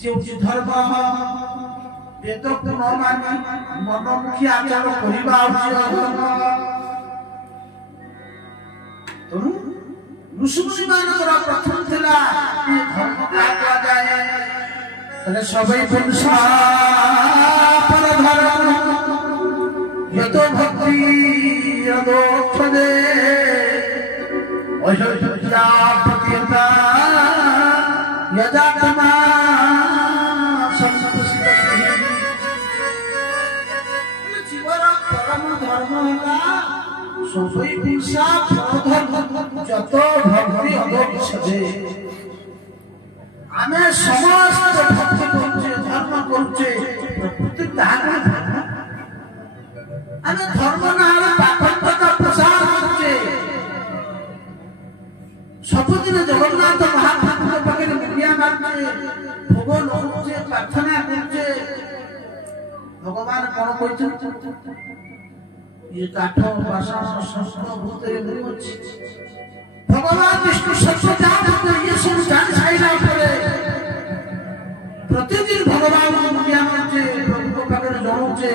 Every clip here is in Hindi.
जे धर्म वेद को न मानी मनमुखी आचार करबा तेणु ऋषि मानकर प्रथम थिला धर्म क्या जाए सबै पुरुषा पर धर्म यतो भक्ति यदोक्षदे वैशुद्ध्या प्रतिहता यदात्मा संस्कृति जीवन परम धर्म होला सबै पुरुषा पर धर्म यतो भक्ति यदोक्षदे आमे समस्त भक्ति करछे धर्म करछे प्रकृति ताहा धर्म आमे धर्म नाम पापंता प्रसार करछे सबुदिन जगन्नाथ महाप्रभु पाखे मिलिया मारछे भोग लौचे प्रार्थना करछे भगवान कोन कहिछन ये काठ बासण संस्कृत भूतरे मुछ भगवान विष्णु सत्य जान ये सब जान साइला परे प्रतिदिन भगवान मुलिया मारछे प्रभु पाखे जणुछे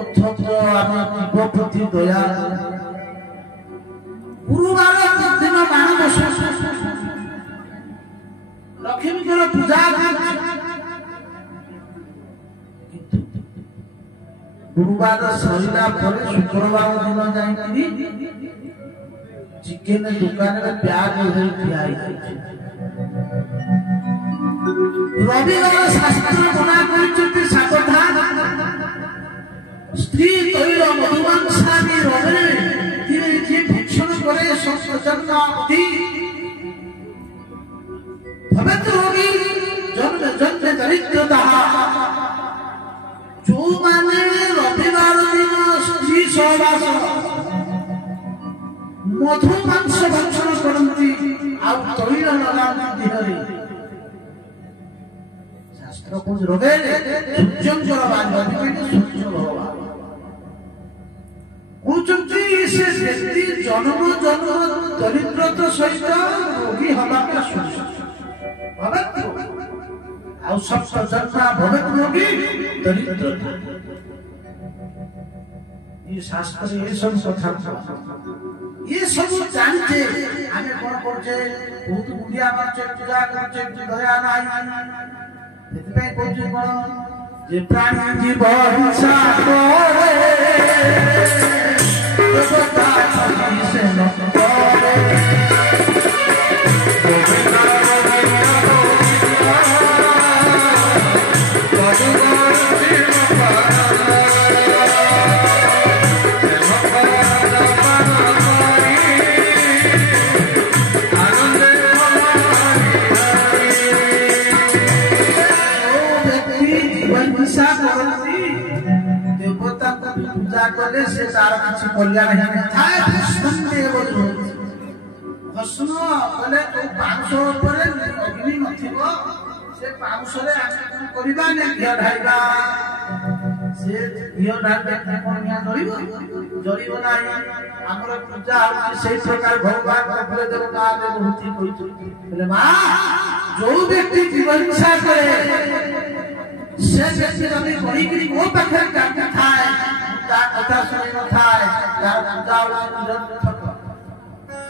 अथच आमे जीव प्रति दया गुरुवार दिन मानव लक्ष्मी पूजा गुरुवार सरिला पर शुक्रवार दिन जाई चिकेन दुकान में प्याज खियाई रविवार शास्त्र मना करछथि सावधान स्त्री तैल मधुमांसादि रवे तिने जे भक्षण करे संसर्ग अवधि भवत रोगी जन्म जन्म दरिद्रता जो माने रविवार दिन स्त्री सहवास मधुमांस भक्षण करती आ तैल लगाती देहरे शास्त्र को रोगे सूर्यंकर बांधि सूर्य भगवान उचंती से व्यक्ति जन्म जन्म दरिद्रता सहित रोगी हवा का भवत आ सब सजनता भवत रोगी दरिद्रता ये शास्त्र ये सब कथा ये सब जानते आमे कोन करछे बहुत बुढ़िया मारछे पूजा करछे दया नाही एतपे कहछे कोन जे प्राणी जीवन सारे देवता से न करे कले से तार किछि कल्याण है थाए भस्मने बोलु भस्म कले तो 500 ऊपर अग्नि नथिबो से 500 रे आमे करबा ने घिया ढाइबा से घिया ढाइबा कोनिया जरिबो जरिबो नाही हमर पूजा होछि सेही प्रकार भगवान अपने देवता ने बहुती कहि बोले मां जो व्यक्ति जीवन इच्छा करे से व्यक्ति रवि कहिकरी को पाखे काट थाए कथा सुनी न थाए यार पूजा निरंतर थक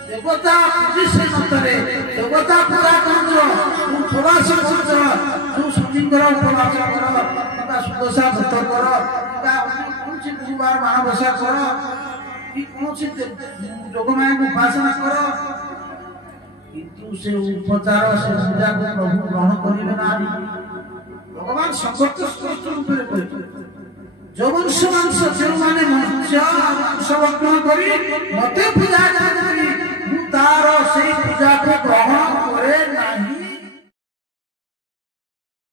देवता जिसे मंतरे देवता पूरा करो तू थोड़ा सा करो तू सुनी करो थोड़ा सा करो का सुदशा भक्त करो का कुछ गुरुवार मानवसा करो कि कौन सी जोगमाया को उपासना करो किंतु से उपचार से पूजा को प्रभु ग्रहण करिवे नाही भगवान संकट रूप में कहते जवंश वंश जो माने मनुष्य सब ग्रहण करी मते पूजा करी तार से पूजा को ग्रहण